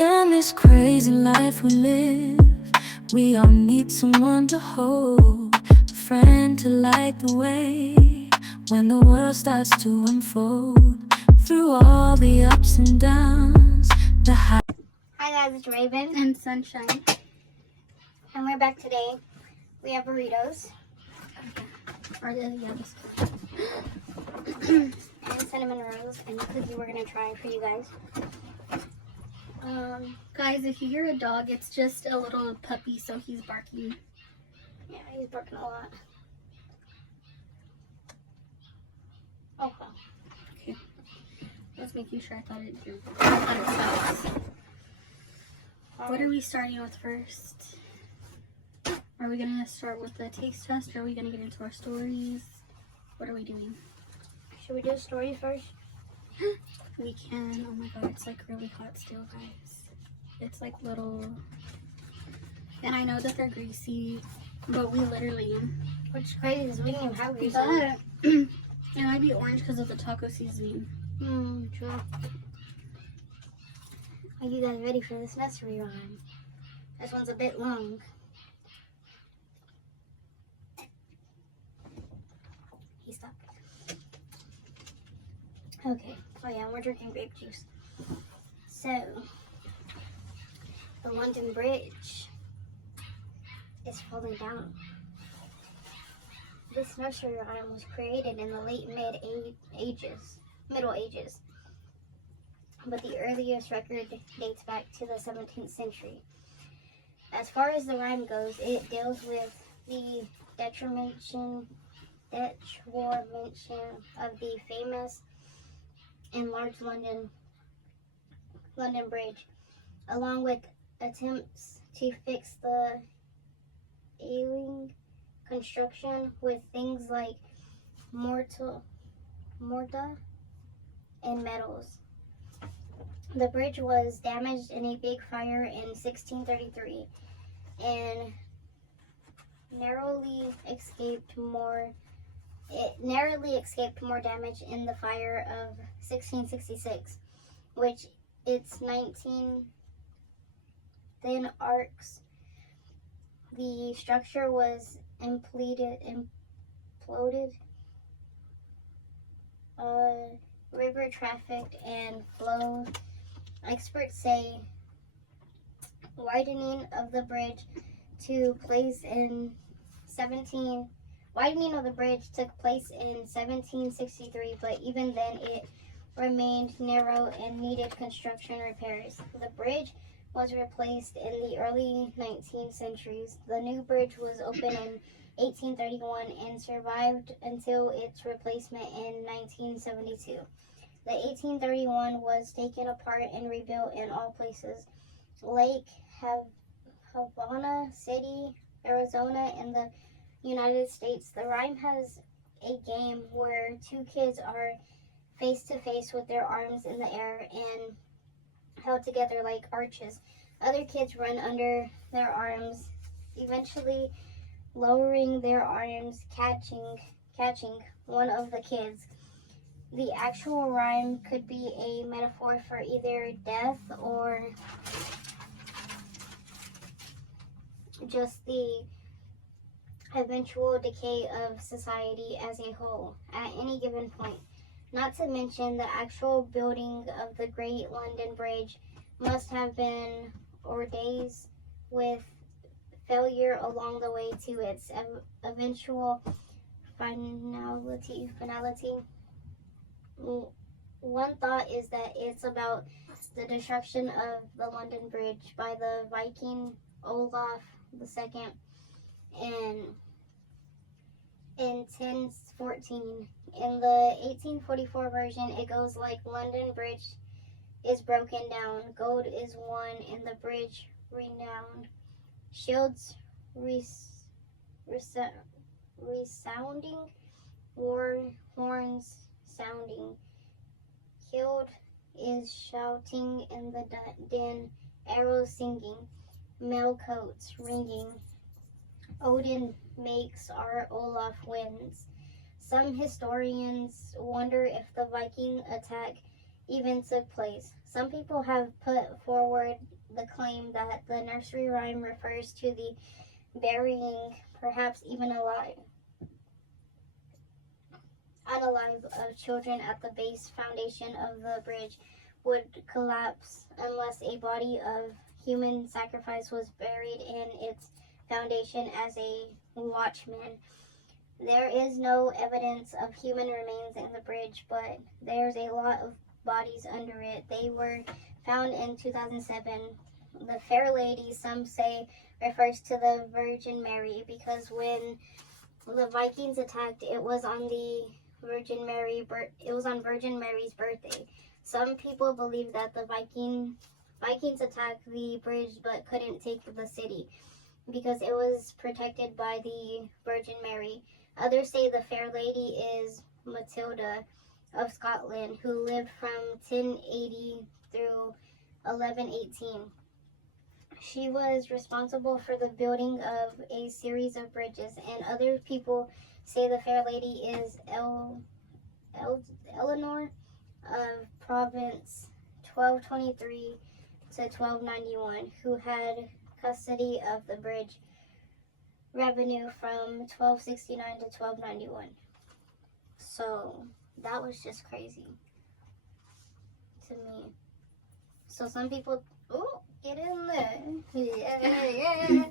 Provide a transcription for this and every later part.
In this crazy life we live, we all need someone to hold, a friend to light the way when the world starts to unfold. Through all the ups and downs, the highs. Hi guys, it's Raven and Sunshine. and we're back today. We have burritos Or the youngest. and cinnamon rolls and a cookie we're gonna try for you guys. Guys, if you hear a dog, it's just a little puppy, so he's barking. Yeah, he's barking a lot. Okay. Okay. Let's make sure I thought it stops. What are we starting with first? Are we gonna start with the taste test, or are we gonna get into our stories? What are we doing? Should we do stories first? We can. Oh my god, it's like really hot still, guys. It's like little. And I know that they're greasy, but we literally. Which is crazy because we didn't even have grease. But it might be orange because of the taco seasoning. True. Are you guys ready for this nursery rhyme? This one's a bit long. He stopped. Okay. Oh yeah, we're drinking grape juice. So, the London Bridge is falling down. This nursery rhyme was created in the late Middle Ages, but the earliest record dates back to the 17th century. As far as the rhyme goes, it deals with the detrimentation of the famous and large London Bridge, along with attempts to fix the ailing construction with things like mortar and metals. The bridge was damaged in a big fire in 1633 and narrowly escaped more damage in the fire of 1666, which its 19 thin arcs. The structure was imploded. River traffic and flow. Experts say widening of the bridge took place in 1763, but even then it remained narrow and needed construction repairs. The bridge was replaced in the early 19th centuries. The new bridge was opened in 1831 and survived until its replacement in 1972. The 1831 was taken apart and rebuilt in all places. Lake Havana City, Arizona, in the United States. The rhyme has a game where two kids are face to face with their arms in the air and held together like arches. Other kids run under their arms, eventually lowering their arms, catching one of the kids. The actual rhyme could be a metaphor for either death or just the eventual decay of society as a whole at any given point. Not to mention the actual building of the Great London Bridge must have been ordained with failure along the way to its eventual finality. One thought is that it's about the destruction of the London Bridge by the Viking Olaf II in 1014. In the 1844 version, it goes like London Bridge is broken down, gold is won, and the bridge renowned. Shields resounding, war horns sounding. Hild is shouting in the din, arrows singing, mail coats ringing. Odin makes our Olaf wins. Some historians wonder if the Viking attack even took place. Some people have put forward the claim that the nursery rhyme refers to the burying, perhaps even unalive, of children at the base foundation of the bridge would collapse unless a body of human sacrifice was buried in its foundation as a watchman. There is no evidence of human remains in the bridge, but there's a lot of bodies under it. They were found in 2007. The Fair Lady, some say, refers to the Virgin Mary because when the Vikings attacked, it was on Virgin Mary's birthday. Some people believe that the Vikings attacked the bridge but couldn't take the city because it was protected by the Virgin Mary. Others say the Fair Lady is Matilda of Scotland, who lived from 1080 through 1118. She was responsible for the building of a series of bridges, and other people say the Fair Lady is Eleanor of Provence, 1223 to 1291, who had custody of the bridge revenue from 1269 to 1291. So that was just crazy to me. So some people, get in there. Yeah.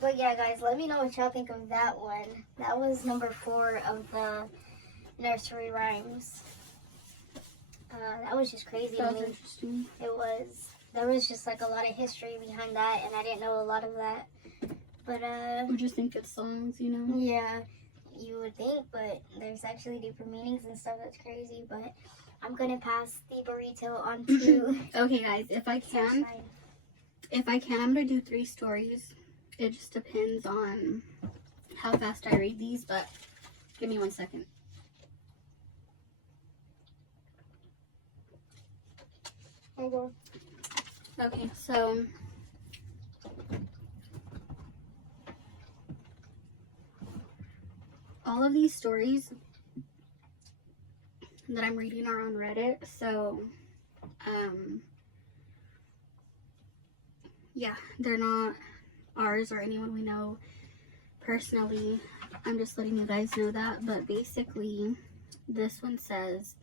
But yeah, guys, let me know what y'all think of that one. That was number 4 of the nursery rhymes. That was just crazy to me. Interesting. It was. There was just like a lot of history behind that, and I didn't know a lot of that. But we just think it's songs, you know. Yeah, you would think, but there's actually deeper meanings and stuff. That's crazy. But I'm gonna pass the burrito on to. Okay, guys, if I can, I'm gonna do 3 stories. It just depends on how fast I read these, but give me 1 second. Okay, so all of these stories that I'm reading are on Reddit, so yeah, they're not ours or anyone we know personally. I'm just letting you guys know that. But basically, this one says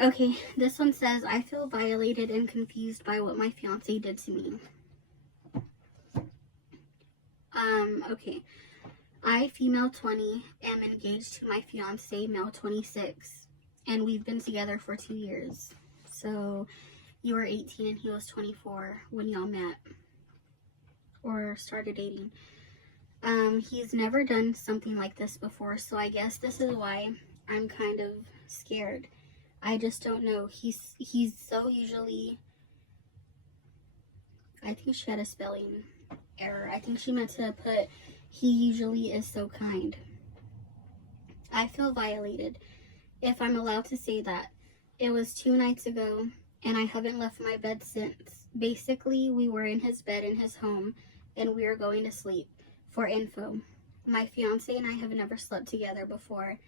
okay, this one says, I feel violated and confused by what my fiance did to me. Okay. I, female 20, am engaged to my fiance, male 26, and we've been together for 2 years. So, you were 18 and he was 24 when y'all met or started dating. He's never done something like this before, so I guess this is why I'm kind of scared. I just don't know. He's so usually, I think she had a spelling error. I think she meant to put, he usually is so kind. I feel violated, if I'm allowed to say that. It was 2 nights ago, and I haven't left my bed since. Basically, we were in his bed in his home, and we were going to sleep. For info, my fiance and I have never slept together before,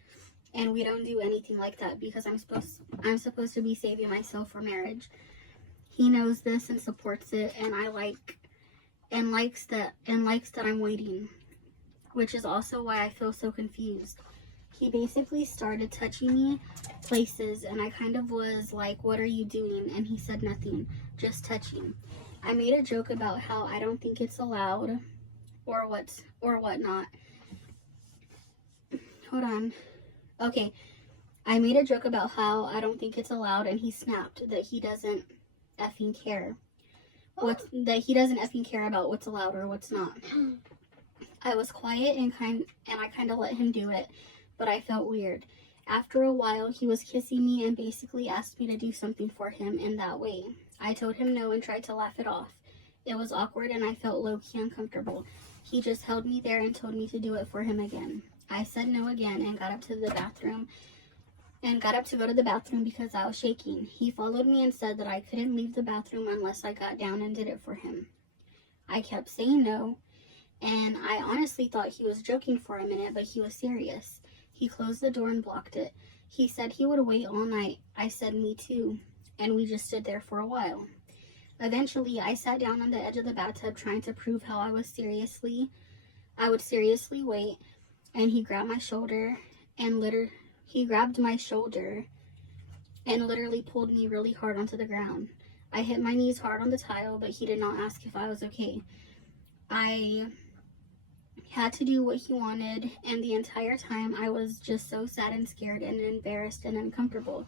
and we don't do anything like that because I'm supposed to be saving myself for marriage. He knows this and supports it, and likes that I'm waiting, which is also why I feel so confused. He basically started touching me places, and I kind of was like, what are you doing? And he said nothing, just touching. I made a joke about how I don't think it's allowed or whatnot. Hold on. Okay. I made a joke about how I don't think it's allowed, and he snapped that he doesn't effing care. That he doesn't effing care about what's allowed or what's not. I was quiet and I kind of let him do it, but I felt weird. After a while, he was kissing me and basically asked me to do something for him in that way. I told him no and tried to laugh it off. It was awkward and I felt low-key uncomfortable. He just held me there and told me to do it for him again. I said no again and got up to go to the bathroom because I was shaking. He followed me and said that I couldn't leave the bathroom unless I got down and did it for him. I kept saying no, and I honestly thought he was joking for a minute, but he was serious. He He closed the door and blocked it. He said he would wait all night. I said, me too. And we just stood there for a while. Eventually, I sat down on the edge of the bathtub trying to prove how I would seriously wait. And he grabbed my shoulder and literally pulled me really hard onto the ground. I hit my knees hard on the tile, but he did not ask if I was okay. I had to do what he wanted, and the entire time I was just so sad and scared and embarrassed and uncomfortable.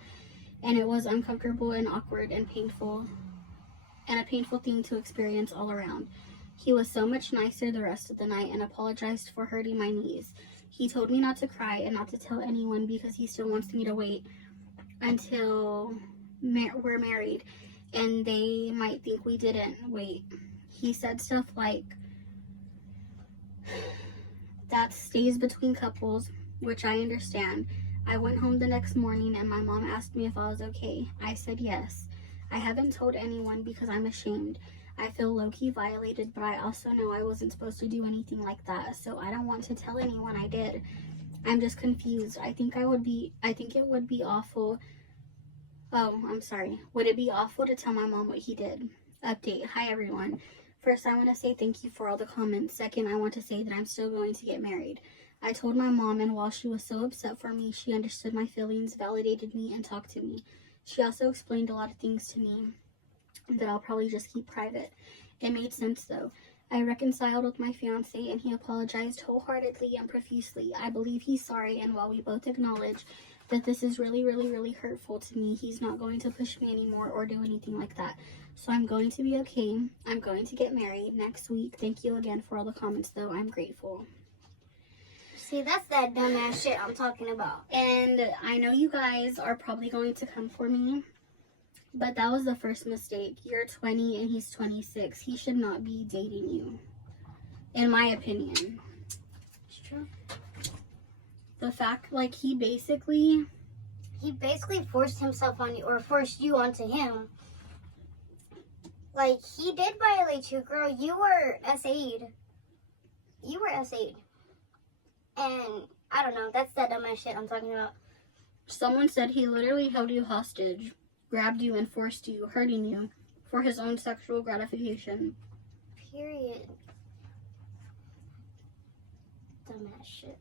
And it was uncomfortable and awkward and painful, and a painful thing to experience all around. He was so much nicer the rest of the night and apologized for hurting my knees. He told me not to cry and not to tell anyone because he still wants me to wait until we're married, and they might think we didn't wait. He said stuff like, that stays between couples, which I understand. I went home the next morning and my mom asked me if I was okay. I said yes. I haven't told anyone because I'm ashamed. I feel low-key violated, but I also know I wasn't supposed to do anything like that, so I don't want to tell anyone I did. I'm just confused. I think it would be awful. Oh, I'm sorry. Would it be awful to tell my mom what he did? Update. Hi, everyone. First, I want to say thank you for all the comments. Second, I want to say that I'm still going to get married. I told my mom, and while she was so upset for me, she understood my feelings, validated me, and talked to me. She also explained a lot of things to me that I'll probably just keep private. It made sense, though. I reconciled with my fiancé, and he apologized wholeheartedly and profusely. I believe he's sorry, and while we both acknowledge that this is really, really, really hurtful to me, he's not going to push me anymore or do anything like that. So I'm going to be okay. I'm going to get married next week. Thank you again for all the comments, though. I'm grateful. See, that's that dumbass shit I'm talking about. And I know you guys are probably going to come for me, but that was the first mistake. You're 20 and he's 26. He should not be dating you, in my opinion. It's true. The fact, like, he basically forced himself on you, or forced you onto him. Like, he did violate you, girl. You were SA'd. And, I don't know, that's that dumbass shit I'm talking about. Someone said he literally held you hostage, grabbed you and forced you, hurting you, for his own sexual gratification. Period. Dumbass shit.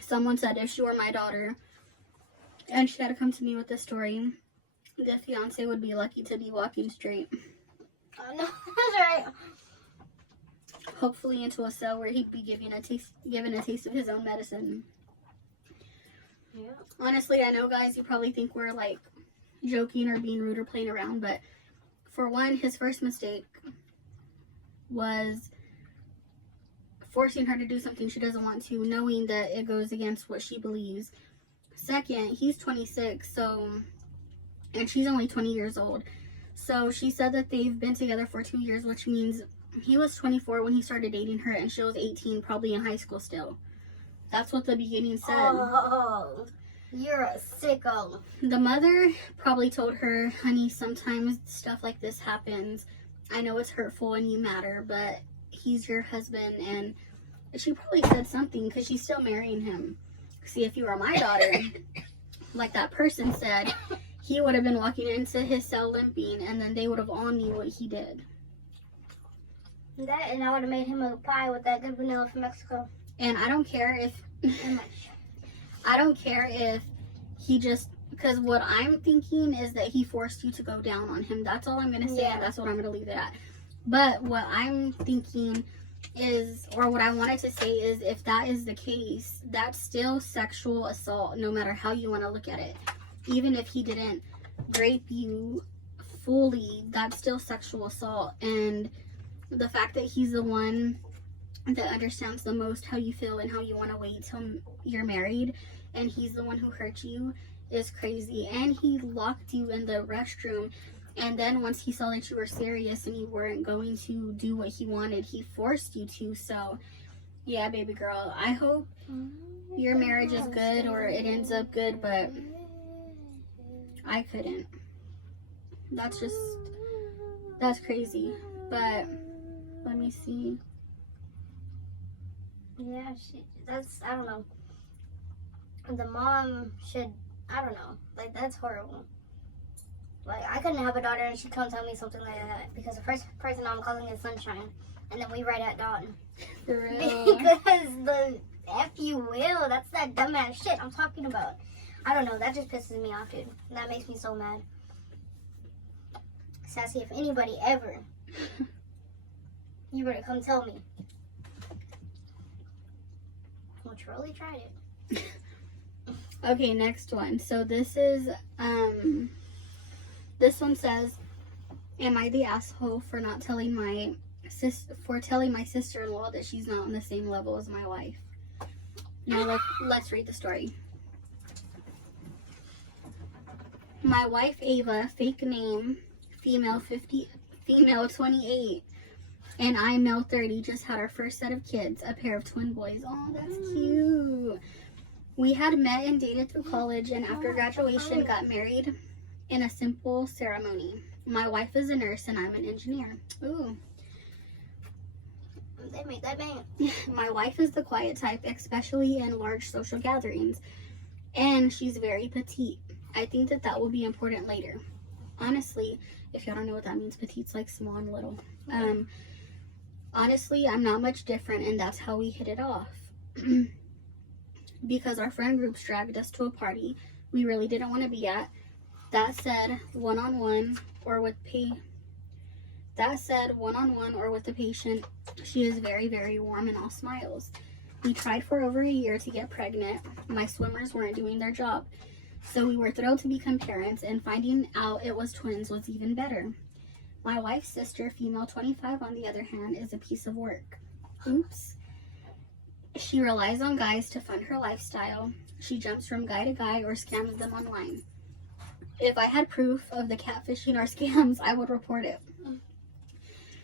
Someone said if she were my daughter and she had to come to me with this story, the fiance would be lucky to be walking straight. Oh, no, that's right. Hopefully into a cell where he'd be given a taste of his own medicine. Yeah. Honestly, I know, guys, you probably think we're, like, joking or being rude or playing around, but for one, his first mistake was forcing her to do something she doesn't want to, knowing that it goes against what she believes. Second, he's 26, and she's only 20 years old. So she said that they've been together for 2 years, which means he was 24 when he started dating her, and she was 18, probably in high school still. That's what the beginning said. Oh, you're a sicko. The mother probably told her, honey, sometimes stuff like this happens. I know it's hurtful and you matter, but he's your husband. And she probably said something because she's still marrying him. See, if you were my daughter, like that person said, he would have been walking into his cell limping, and then they would have all knew what he did. That, and I would have made him a pie with that good vanilla from Mexico. And I don't care if he just, because what I'm thinking is that he forced you to go down on him. That's all I'm going to say, and that's what I'm going to leave it at. But what I'm thinking is, or what I wanted to say is, if that is the case, that's still sexual assault, no matter how you want to look at it. Even if he didn't rape you fully, that's still sexual assault. And the fact that he's the one that understands the most how you feel and how you want to wait till you're married, and he's the one who hurt you, is crazy. And he locked you in the restroom, and then once he saw that you were serious and you weren't going to do what he wanted, he forced you to. So yeah, baby girl, I hope your marriage is good or it ends up good, but I couldn't. That's crazy. But let me see. Yeah, I don't know. The mom should, I don't know. Like, that's horrible. Like, I couldn't have a daughter and she come tell me something like that because the first person I'm calling is Sunshine. And then we write at dawn. For real. Because the F you will, that's that dumbass shit I'm talking about. I don't know, that just pisses me off, dude. That makes me so mad. Sassy, if anybody ever, you better come tell me. Well, Trolley tried it. Okay, next one. So this is, this one says, am I the asshole for not telling my sister-in-law that she's not on the same level as my wife? Now let's read the story. My wife Ava, fake name, female 28, and I, male 30, just had our first set of kids, a pair of twin boys. Oh, that's cute. We had met and dated through college, and after graduation got married in a simple ceremony. My wife is a nurse and I'm an engineer. Ooh. They make that bang. My wife is the quiet type, especially in large social gatherings, and she's very petite. I think that will be important later. Honestly, if y'all don't know what that means, petite's like small and little. Honestly, I'm not much different, and that's how we hit it off. Because our friend groups dragged us to a party we really didn't want to be at. That said, one-on-one or with the patient, she is very, very warm and all smiles. We tried for over a year to get pregnant. My swimmers weren't doing their job. So we were thrilled to become parents, and finding out it was twins was even better. My wife's sister, female 25, on the other hand, is a piece of work. Oops. She relies on guys to fund her lifestyle. She jumps from guy to guy or scams them online. If I had proof of the catfishing or scams, I would report it.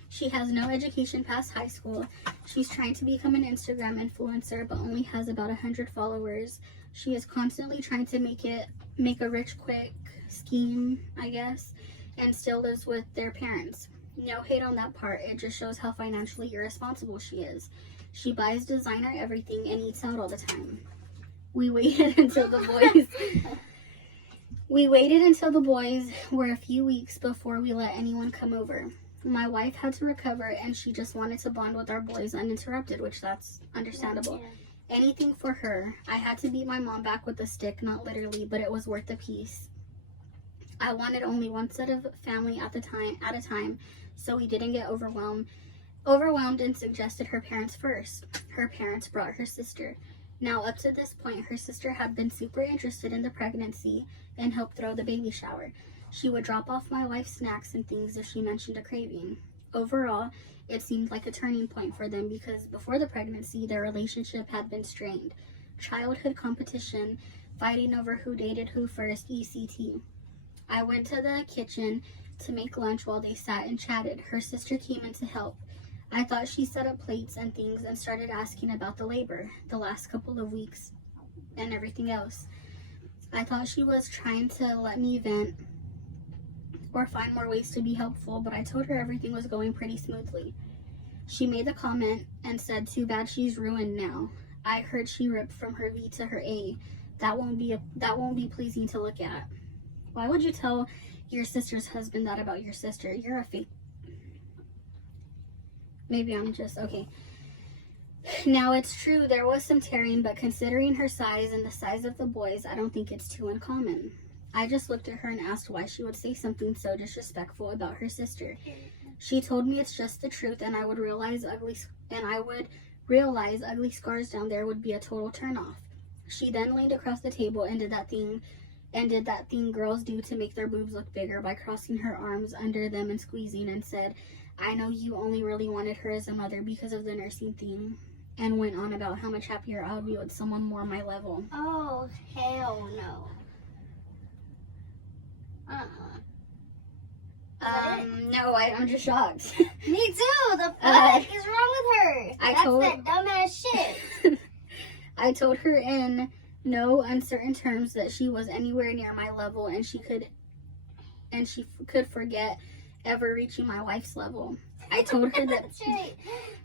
She has no education past high school. She's trying to become an Instagram influencer, but only has about 100 followers. She is constantly trying to make a rich quick scheme, I guess, and still lives with their parents. No hate on that part. It just shows how financially irresponsible she is. She buys designer everything and eats out all the time. We waited until the boys were a few weeks before we let anyone come over. My wife had to recover, and she just wanted to bond with our boys uninterrupted, which that's understandable. Yeah. Anything for her. I had to beat my mom back with a stick, not literally, but it was worth the piece. I wanted only one set of family at a time, so we didn't get overwhelmed and suggested her parents first. Her parents brought her sister. Now, up to this point, her sister had been super interested in the pregnancy and helped throw the baby shower. She would drop off my wife's snacks and things if she mentioned a craving. Overall, it seemed like a turning point for them because before the pregnancy, their relationship had been strained. Childhood competition, fighting over who dated who first, ECT. I went to the kitchen to make lunch while they sat and chatted. Her sister came in to help. I thought she set up plates and things and started asking about the labor, the last couple of weeks, and everything else. I thought she was trying to let me vent or find more ways to be helpful, but I told her everything was going pretty smoothly. She made the comment and said, too bad she's ruined now. I heard she ripped from her V to her A. That won't be pleasing to look at. Why would you tell your sister's husband that about your sister? You're a fake. Maybe I'm just, okay. Now, it's true, there was some tearing, but considering her size and the size of the boys, I don't think it's too uncommon. I just looked at her and asked why she would say something so disrespectful about her sister. She told me it's just the truth, and I would realize ugly scars down there would be a total turnoff. She then leaned across the table and did that thing girls do to make their boobs look bigger by crossing her arms under them and squeezing, and said, I know you only really wanted her as a mother because of the nursing thing, and went on about how much happier I would be with someone more my level. Oh, hell no. No, I'm just shocked. Me too. The fuck is wrong with her? That dumbass shit. I told her in no uncertain terms that she was anywhere near my level, and she could forget ever reaching my wife's level. I told her that That's right.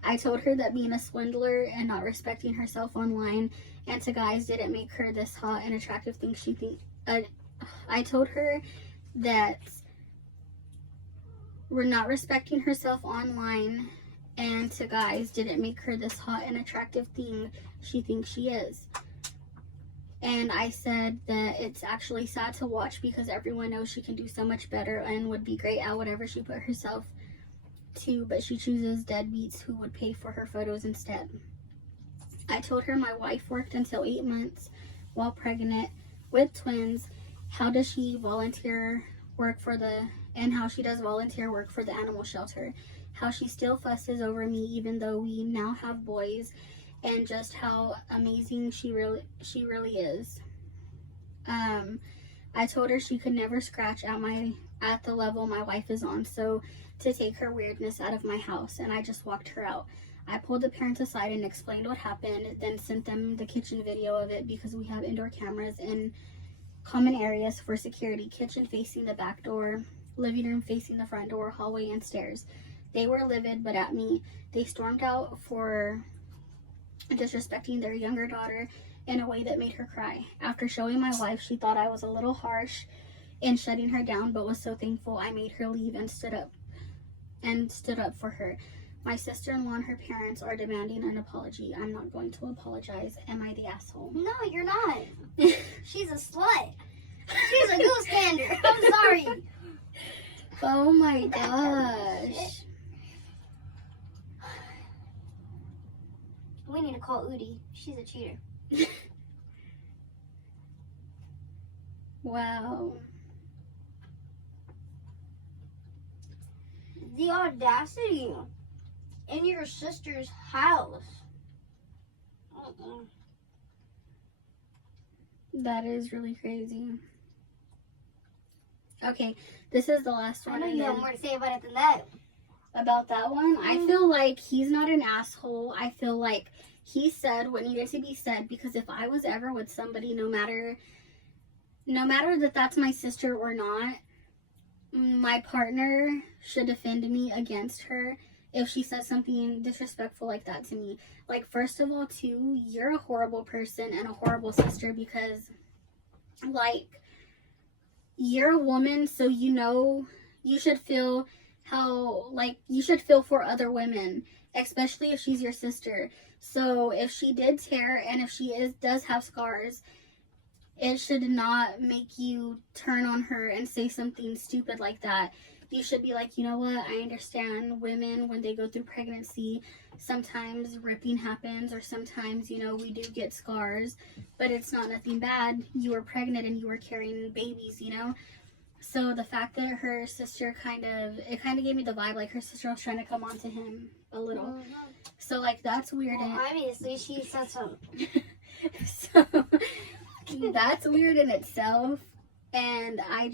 I told her that being a swindler and not respecting herself online and to guys didn't make her this hot and attractive thing she think. I told her that we're not respecting herself online and to guys didn't make her this hot and attractive thing she thinks she is. And I said that it's actually sad to watch because everyone knows she can do so much better and would be great at whatever she put herself to, but she chooses deadbeats who would pay for her photos instead. I told her my wife worked until 8 months while pregnant with twins. How does she volunteer work for and how she does volunteer work for the animal shelter. How she still fusses over me even though we now have boys, and just how amazing she really is. I told her she could never scratch at the level my wife is on, so to take her weirdness out of my house, and I just walked her out. I pulled the parents aside and explained what happened, then sent them the kitchen video of it because we have indoor cameras in common areas for security, kitchen facing the back door, living room facing the front door, hallway, and stairs. They were livid, but at me. They stormed out for disrespecting their younger daughter in a way that made her cry. After showing my wife, she thought I was a little harsh in shutting her down, but was so thankful I made her leave and stood up for her. My sister-in-law and her parents are demanding an apology. I'm not going to apologize. Am I the asshole? No, you're not. She's a slut. She's a goose gander. I'm sorry. Oh my gosh. We need to call Udi. She's a cheater. Wow. The audacity in your sister's house. That is really crazy. Okay, this is the last I one. know and you then have more to say about it than that. about that one, I feel like he's not an asshole. I feel like he said what needed to be said, because if I was ever with somebody, no matter that that's my sister or not, my partner should defend me against her if she says something disrespectful like that to me. Like, first of all, too, you're a horrible person and a horrible sister, because, like, you're a woman, so you should feel you should feel for other women, especially if she's your sister. So if she did tear, and if she does have scars, it should not make you turn on her and say something stupid like that. You should be like, you know what, I understand women when they go through pregnancy, sometimes ripping happens, or sometimes, we do get scars, but it's not nothing bad. You were pregnant and you were carrying babies, So the fact that her sister kind of gave me the vibe like her sister was trying to come on to him a little. Mm-hmm. So, like, that's weird. Well, obviously she said something. So that's weird in itself. And I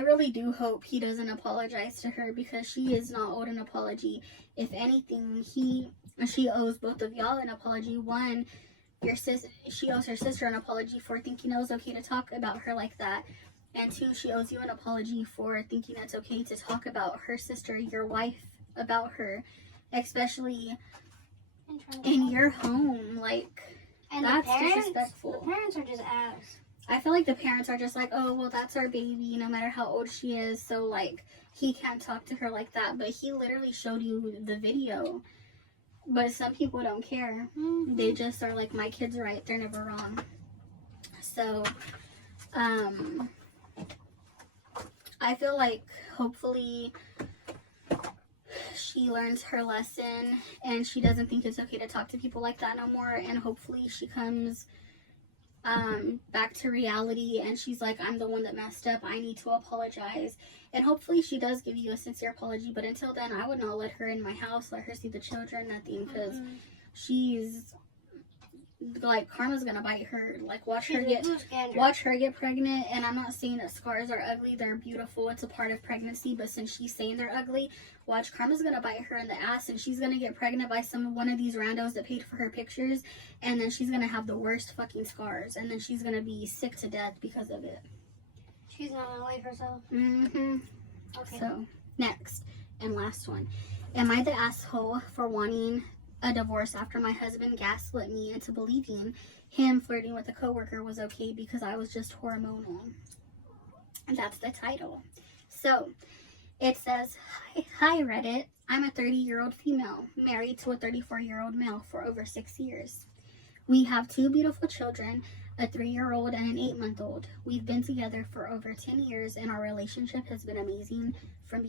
really do hope he doesn't apologize to her, because she is not owed an apology. If anything, she owes both of y'all an apology. One, she owes her sister an apology for thinking it was okay to talk about her like that. And two, she owes you an apology for thinking it's okay to talk about her sister, your wife, about her, especially in your home. Like, and that's disrespectful. The parents are just ass. I feel like the parents are just like, oh, well, that's our baby, no matter how old she is, so, like, he can't talk to her like that. But he literally showed you the video. But some people don't care. Mm-hmm. They just are like, my kid's right, they're never wrong. So, I feel like hopefully she learns her lesson and she doesn't think it's okay to talk to people like that no more. And hopefully she comes back to reality and she's like, I'm the one that messed up, I need to apologize. And hopefully she does give you a sincere apology. But until then, I would not let her in my house, let her see the children, nothing, because she's like, karma's gonna bite her. Like, watch her get pregnant. And I'm not saying that scars are ugly, they're beautiful, it's a part of pregnancy. But since she's saying they're ugly, watch, karma's gonna bite her in the ass, and she's gonna get pregnant by one of these randos that paid for her pictures, and then she's gonna have the worst fucking scars, and then she's gonna be sick to death because of it. She's not gonna like herself. Mm-hmm. Okay. So, next and last one. Am I the asshole for wanting a divorce after my husband gaslit me into believing him flirting with a coworker was okay because I was just hormonal? And that's the title. So, it says, Hi Reddit. I'm a 30-year-old female, married to a 34-year-old male for over 6 years. We have 2 beautiful children, a 3-year-old and an 8-month-old. We've been together for over 10 years and our relationship has been amazing from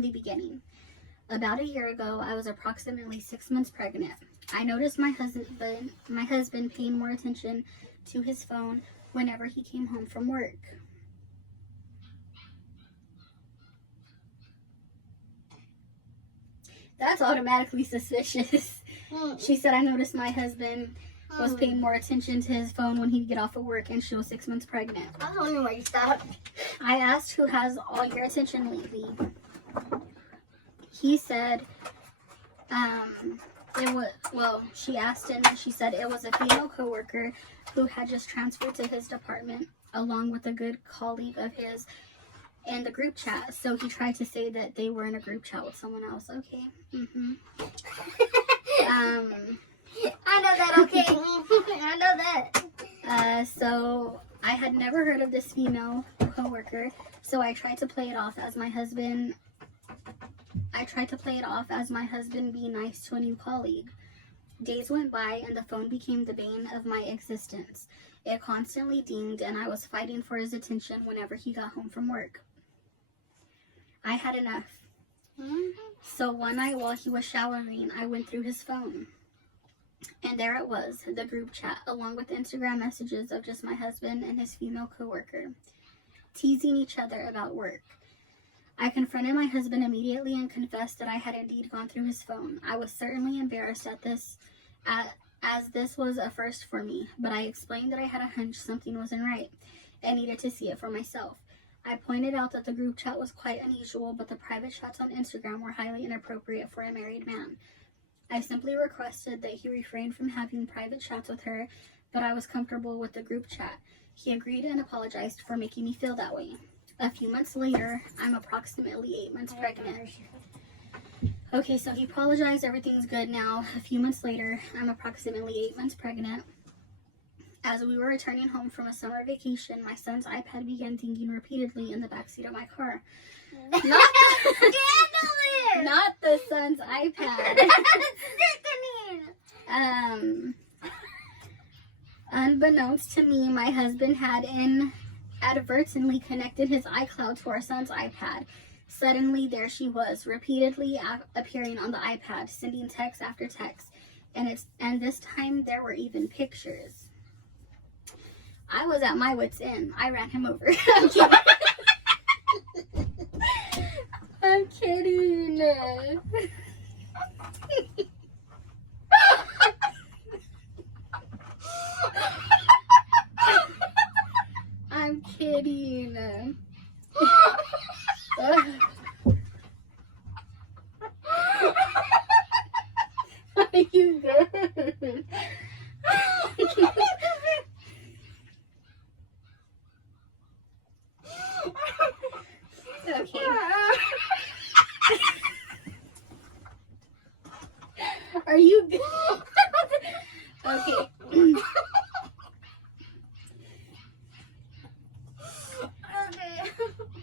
the beginning. About a year ago, I was approximately 6 months pregnant. I noticed my husband paying more attention to his phone whenever he came home from work. That's automatically suspicious. She said, I noticed my husband was paying more attention to his phone when he'd get off of work, and she was 6 months pregnant. I don't know why you stopped. I asked who has all your attention lately. He said, she asked him, and she said it was a female coworker who had just transferred to his department, along with a good colleague of his in the group chat. So he tried to say that they were in a group chat with someone else. Okay. I know that, okay. I know that. So I had never heard of this female coworker, so I tried to play it off as my husband being nice to a new colleague. Days went by and the phone became the bane of my existence. It constantly dinged and I was fighting for his attention whenever he got home from work. I had enough. So one night while he was showering, I went through his phone. And there it was, the group chat, along with Instagram messages of just my husband and his female coworker, teasing each other about work. I confronted my husband immediately and confessed that I had indeed gone through his phone. I was certainly embarrassed at this, as this was a first for me, but I explained that I had a hunch something wasn't right and needed to see it for myself. I pointed out that the group chat was quite unusual, but the private chats on Instagram were highly inappropriate for a married man. I simply requested that he refrain from having private chats with her, but I was comfortable with the group chat. He agreed and apologized for making me feel that way. A few months later, I'm approximately 8 months pregnant. Okay, so he apologized, everything's good now. A few months later, I'm approximately 8 months pregnant. As we were returning home from a summer vacation, my son's iPad began dinging repeatedly in the backseat of my car. Not the son's iPad. Sickening. Unbeknownst to me, my husband had inadvertently connected his iCloud to our son's iPad. Suddenly, there she was, repeatedly appearing on the iPad, sending text after text, and this time there were even pictures. I was at my wit's end. I ran him over. I'm kidding. I'm kidding. Are you good? Okay. Are you good? Okay.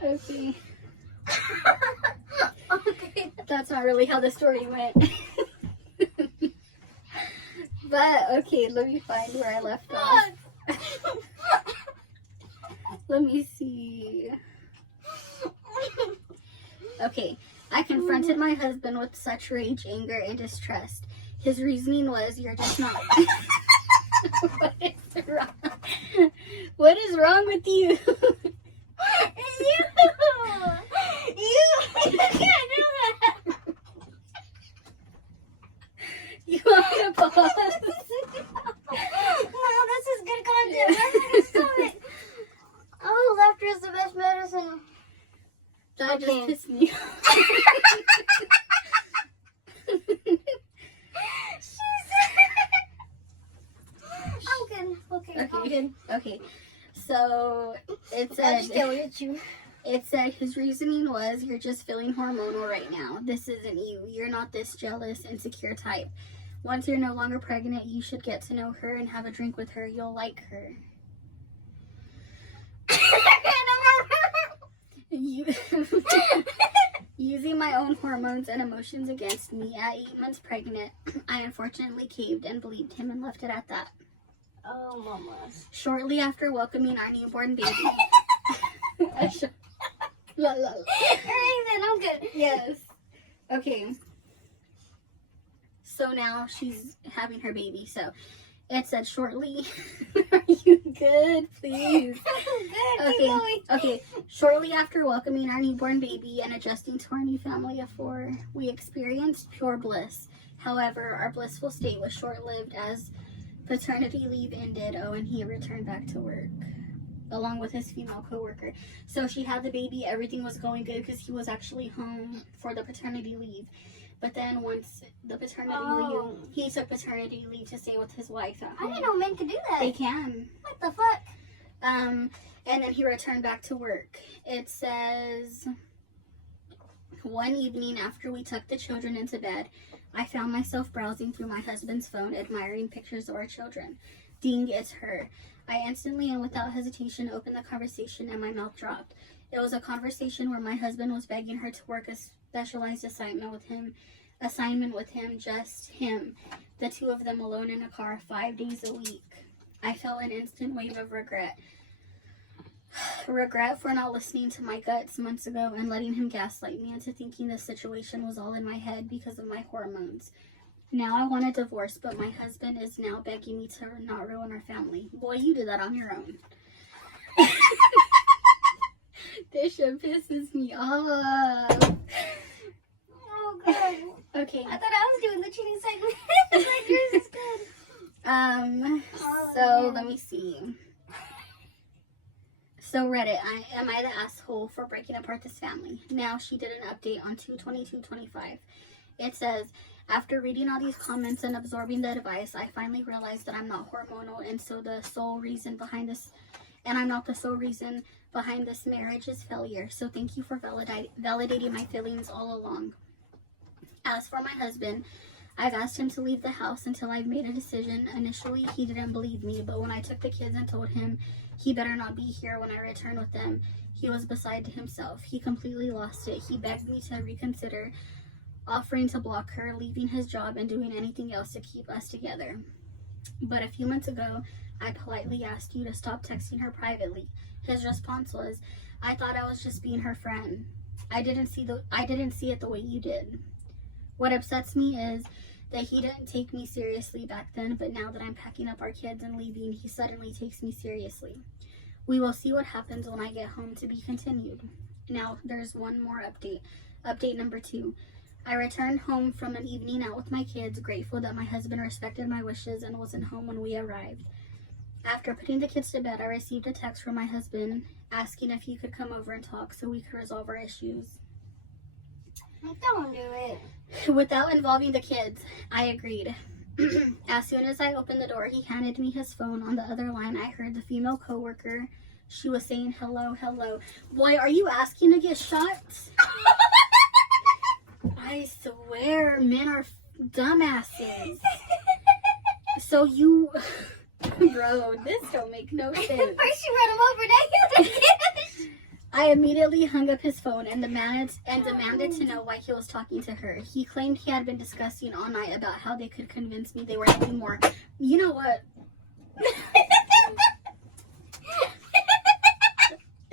Okay. Okay. That's not really how the story went. But, okay, let me find where I left off. Let me see. Okay, I confronted my husband with such rage, anger, and distrust. His reasoning was, you're just not... What is wrong? What is wrong with you? You can't do that. You want me to pause? No, this is good content. I'm gonna stop it. Oh, laughter is the best medicine. That Okay. just pissed me off. I'm good. Okay. I'm good. Okay. So it I said just can't look at you. It said his reasoning was, you're just feeling hormonal right now. This isn't you. You're not this jealous, insecure type. Once you're no longer pregnant, you should get to know her and have a drink with her. You'll like her. You, using my own hormones and emotions against me at 8 months pregnant, I unfortunately caved and believed him and left it at that. Oh, mama. Shortly after welcoming our newborn baby. La, la, la. Alright, then I'm good. Yes. Okay. So now she's having her baby. So it said shortly. Are you good? Please. Good. Keep Okay. going. Okay. Shortly after welcoming our newborn baby and adjusting to our new family of 4, we experienced pure bliss. However, our blissful state was short-lived as paternity leave ended. Oh, and he returned back to work along with his female coworker. So she had the baby. Everything was going good because he was actually home for the paternity leave. But then once the paternity leave, he took paternity leave to stay with his wife at I home. didn't know men could do that. They can. What the fuck? And then he returned back to work. It says, one evening after we tucked the children into bed, I found myself browsing through my husband's phone, admiring pictures of our children. Ding, it's her. I instantly and without hesitation opened the conversation and my mouth dropped. It was a conversation where my husband was begging her to work a specialized assignment with him, just him, the 2 of them alone in a car 5 days a week. I felt an instant wave of regret. Regret for not listening to my guts months ago and letting him gaslight me into thinking this situation was all in my head because of my hormones. Now I want a divorce, but my husband is now begging me to not ruin our family. Boy, you did that on your own. This shit pisses me off. Oh, God. Okay. I thought I was doing the cheating segment. Like, yours is good. So let me see. So Reddit, am I the asshole for breaking apart this family? Now she did an update on 2/22/25. It says, after reading all these comments and absorbing the advice, I finally realized that I'm not hormonal, and I'm not the sole reason behind this marriage's failure. So thank you for validating my feelings all along. As for my husband, I've asked him to leave the house until I've made a decision. Initially, he didn't believe me, but when I took the kids and told him he better not be here when I return with them, he was beside himself. He completely lost it. He begged me to reconsider, offering to block her, leaving his job, and doing anything else to keep us together. But a few months ago, I politely asked you to stop texting her privately. His response was, I thought I was just being her friend. I didn't see it the way you did. What upsets me is that he didn't take me seriously back then, but now that I'm packing up our kids and leaving, he suddenly takes me seriously. We will see what happens when I get home, to be continued. Now, there's one more update. Update number 2. I returned home from an evening out with my kids, grateful that my husband respected my wishes and wasn't home when we arrived. After putting the kids to bed, I received a text from my husband asking if he could come over and talk so we could resolve our issues. Don't do it. Without involving the kids, I agreed. As soon as I opened the door, he handed me his phone. On the other line, I heard the female coworker. She was saying, hello, hello. Boy, are you asking to get shot? I swear, men are dumbasses. So you... Bro, this don't make no sense. First you run him over, now you I immediately hung up his phone and demanded to know why he was talking to her. He claimed he had been discussing all night about how they could convince me they were having more. You know what?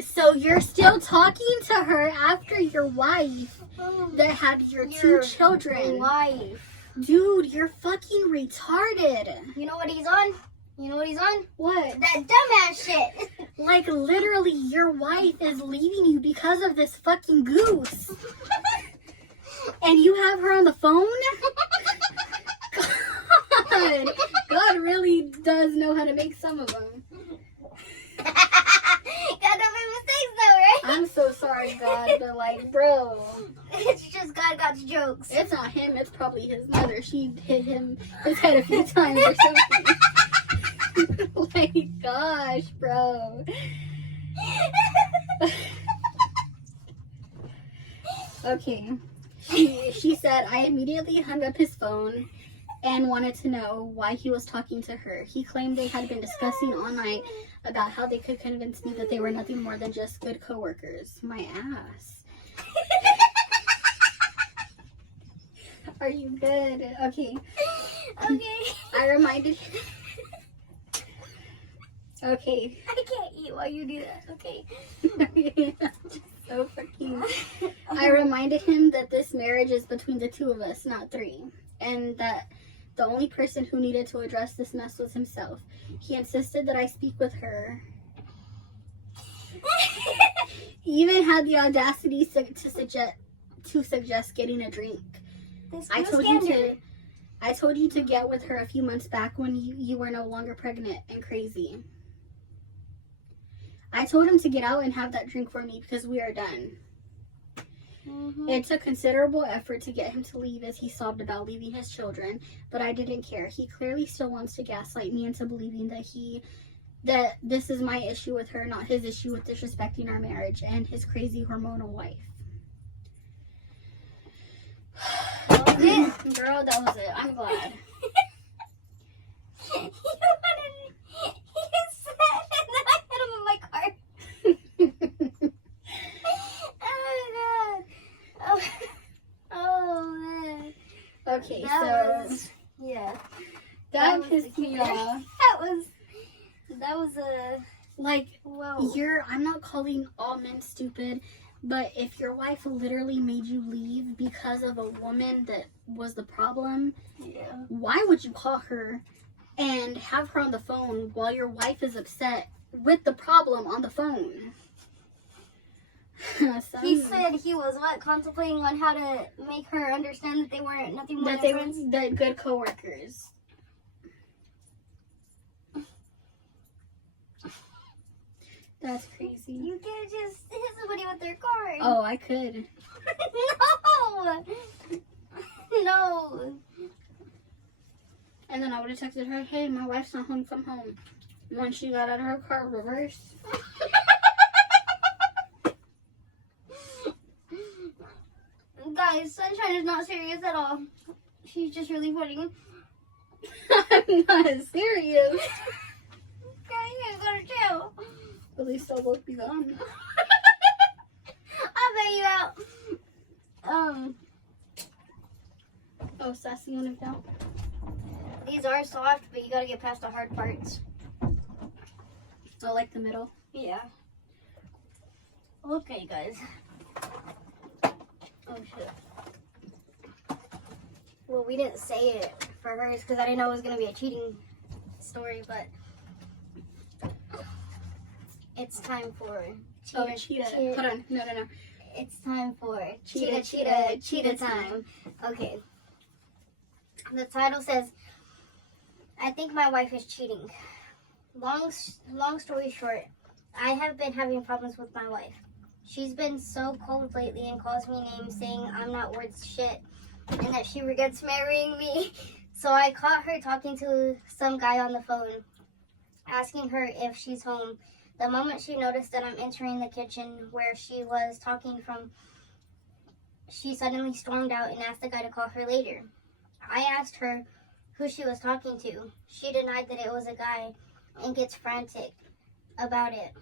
So you're still talking to her after your wife that had your 2 children. Wife. Dude, you're fucking retarded. You know what he's on? You know what he's on? What? That dumbass shit. Like, literally, your wife is leaving you because of this fucking goose. And you have her on the phone? God really does know how to make some of them. God don't make mistakes though, right? I'm so sorry, God, but like, bro. It's just God got jokes. It's not him, it's probably his mother. She hit his head a few times or something. Like, gosh, bro. Okay. She said, I immediately hung up his phone and wanted to know why he was talking to her. He claimed they had been discussing all night about how they could convince me that they were nothing more than just good coworkers. My ass. Are you good? Okay. Okay. I reminded Okay. I can't eat while you do that. Okay. So fucking. I reminded him that this marriage is between the two of us, not three, and that the only person who needed to address this mess was himself. He insisted that I speak with her. He even had the audacity to suggest getting a drink. I told you to get with her a few months back when you were no longer pregnant and crazy. I told him to get out and have that drink for me because we are done. Mm-hmm. It took considerable effort to get him to leave as he sobbed about leaving his children, but I didn't care. He clearly still wants to gaslight me into believing that this is my issue with her, not his issue with disrespecting our marriage and his crazy hormonal wife. That was it. Girl, that was it. I'm glad. You said, and then I hit him with my car. Oh my god. Oh man. Okay, That so was, yeah. that was pissed the me kicker. off. That was a Like, whoa. I'm not calling all men stupid, but if your wife literally made you leave because of a woman that was the problem, Yeah. why would you call her and have her on the phone while your wife is upset with the problem on the phone? He said he was contemplating on how to make her understand that they weren't nothing more that than they were friends. the good coworkers. That's crazy. You can't just hit somebody with their car. Oh, I could. No. No. And then I would have texted her, hey, my wife's not home, come home. When she got out of her car, reverse. Guys, Sunshine is not serious at all. She's just really funny. I'm not serious. Okay, you gotta chill. At least they'll both be gone. I'll bet you out. Oh, sassy on it down. These are soft, but you gotta get past the hard parts. So like the middle. Yeah. Okay, guys. Oh shit. Well, we didn't say it for hers because I didn't know it was gonna be a cheating story, but it's time for Cheetah. Hold on. No. It's time for Cheetah cheetah time. Okay. The title says, I think my wife is cheating. Long story short, I have been having problems with my wife. She's been so cold lately and calls me names saying I'm not worth shit and that she regrets marrying me. So I caught her talking to some guy on the phone, asking her if she's home. The moment she noticed that I'm entering the kitchen where she was talking from, she suddenly stormed out and asked the guy to call her later. I asked her who she was talking to. She denied that it was a guy and gets frantic about it.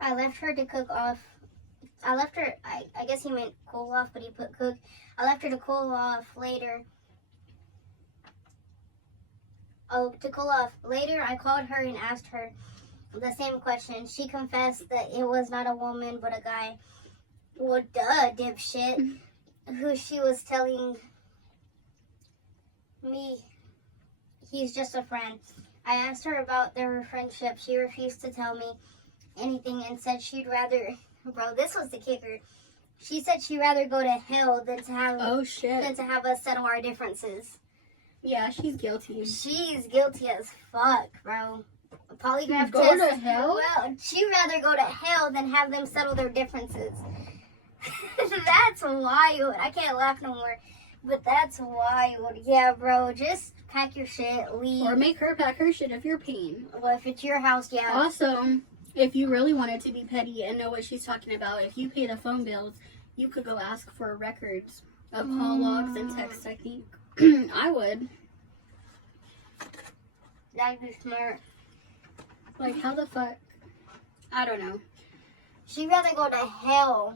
I left her to cook off. I guess he meant cool off, but he put cook. I left her to cool off later. To cool off later, I called her and asked her the same question. She confessed that it was not a woman, but a guy. Well, duh, dipshit. Who she was telling me he's just a friend. I asked her about their friendship. She refused to tell me anything and said she'd rather, bro, this was the kicker. She said she'd rather go to hell than to have us settle our differences. Yeah, she's guilty. She's guilty as fuck, bro. A polygraph Go test. to hell? Well, she'd rather go to hell than have them settle their differences. That's wild. I can't laugh no more. But that's wild. Yeah, bro, just pack your shit, leave. Or make her pack her shit if you're paying. Well, if it's your house, yeah. Also, if you really wanted to be petty and know what she's talking about, if you pay the phone bills, you could go ask for records of call logs and texts, I think. I would. That'd be smart. Like, how the fuck? I don't know. She'd rather go to hell.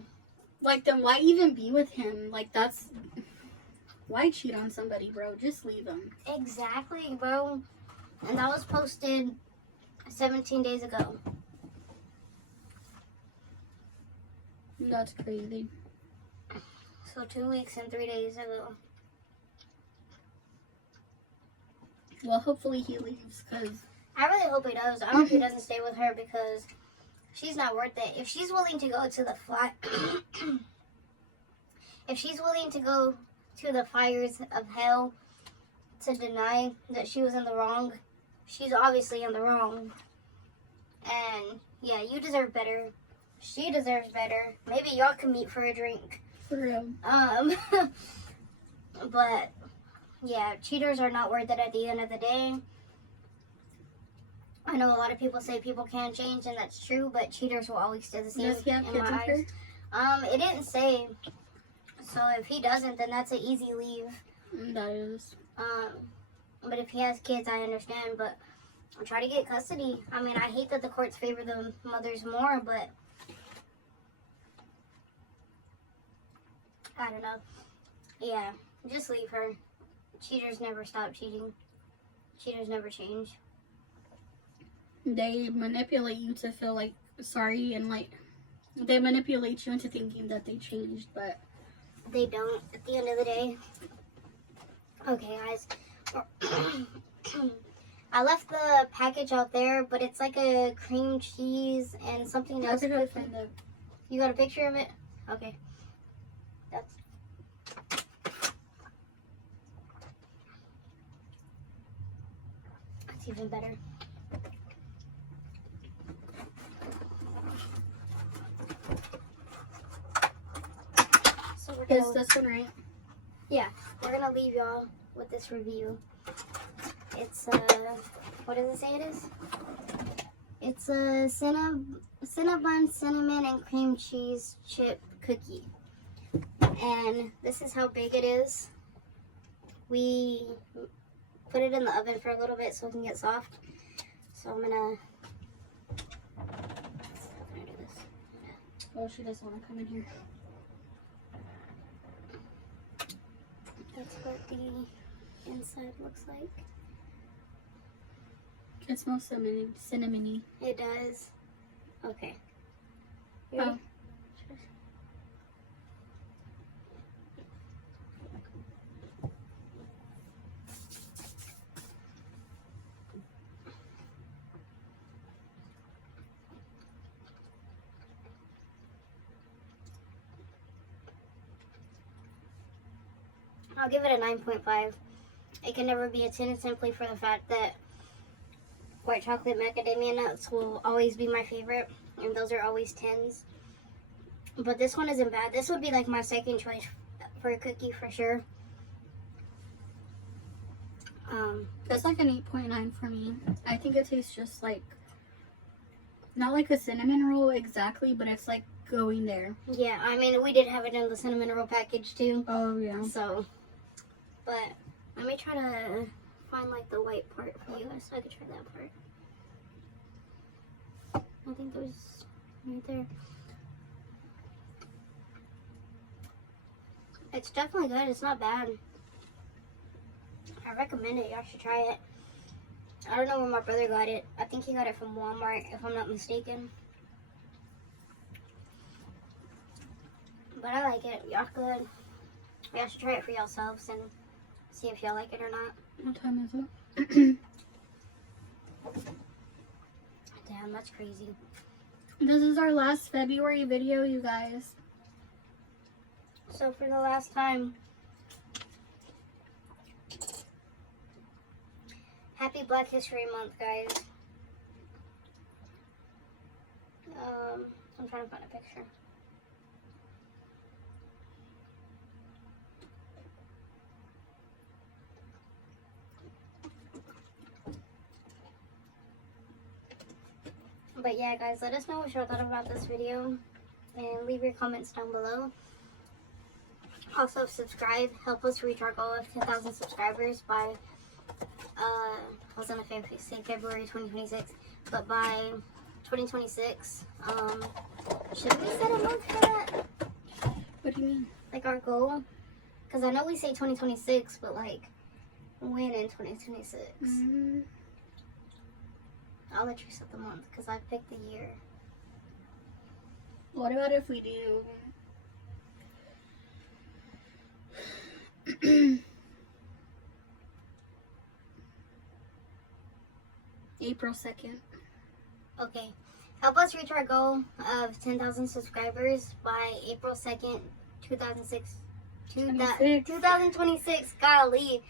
Like, then why even be with him? Like, that's... Why cheat on somebody, bro? Just leave him. Exactly, bro. And that was posted 17 days ago. That's crazy. So 2 weeks and 3 days ago. Well, hopefully he leaves, because... I really hope he does. I hope he doesn't stay with her because she's not worth it. If she's willing to go to the if she's willing to go to the fires of hell to deny that she was in the wrong, she's obviously in the wrong. And yeah, you deserve better. She deserves better. Maybe y'all can meet for a drink. For real. But yeah, cheaters are not worth it at the end of the day. I know a lot of people say people can change, and that's true, but cheaters will always stay the same. Does he have in kids my with eyes. her? It didn't say. So if he doesn't, then that's an easy leave. That is. But if he has kids, I understand. But I'll try to get custody. I mean, I hate that the courts favor the mothers more, but I don't know. Yeah, just leave her. Cheaters never stop cheating. Cheaters never change. They manipulate you to feel like sorry, and like they manipulate you into thinking that they changed, but they don't at the end of the day. Okay, guys. I left the package out there, but it's like a cream cheese and something else. I could find it. You got a picture of it? Okay. That's even better. So Is this one right? Yeah, we're gonna leave y'all with this review. It's what does it say it is? It's a Cinnabon cinnamon and cream cheese chip cookie. And this is how big it is. We put it in the oven for a little bit so it can get soft. So I'm gonna do this. Oh, she doesn't want to come in here. That's what the inside looks like. It smells cinnamony. It does. Okay. You Oh. ready? I'll give it a 9.5. It can never be a 10 simply for the fact that white chocolate macadamia nuts will always be my favorite, and those are always 10s. But this one isn't bad. This would be like my second choice for a cookie for sure. It's like an 8.9 for me. I think it tastes just like, not like a cinnamon roll exactly, but it's like going there. Yeah, I mean, we did have it in the cinnamon roll package too. Oh, yeah. So, but let me try to find like the white part for you guys so I could try that part. I think there's right there. It's definitely good. It's not bad. I recommend it. Y'all should try it. I don't know where my brother got it. I think he got it from Walmart, if I'm not mistaken. But I like it. Y'all good. Y'all should try it for yourselves and see if y'all like it or not. What time is it? Damn, that's crazy. This is our last February video, you guys. So for the last time, happy Black History Month, guys. I'm trying to find a picture. But yeah, guys, let us know what y'all thought about this video and leave your comments down below. Also, subscribe. Help us reach our goal of 10,000 subscribers by, I was gonna say February 2026, but by 2026. Should we set a month for that? What do you mean? Like our goal? Because I know we say 2026, but like, when in 2026? Mm-hmm. I'll let you set the month because I picked the year. What about if we do April 2nd? Okay. Help us reach our goal of 10,000 subscribers by April 2nd, 2006. 2026. Golly.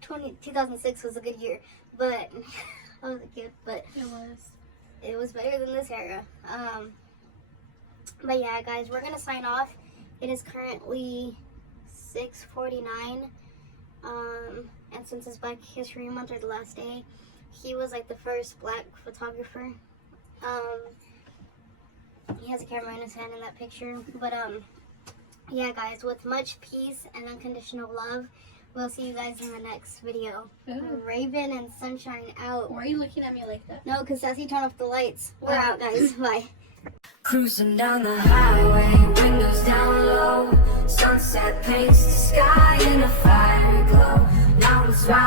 2006 was a good year. But, I was a kid, but it was better than this era. But yeah, guys, we're going to sign off. It is currently 6:49. And since it's Black History Month, or the last day, he was like the first black photographer. He has a camera in his hand in that picture. But yeah, guys, with much peace and unconditional love, we'll see you guys in the next video. Ooh. Raven and Sunshine out. Why are you looking at me like that? No, because Sassy turned off the lights. We're out, guys. Bye. Cruising down the highway, windows down low. Sunset paints the sky in a fiery glow. Mountains rise.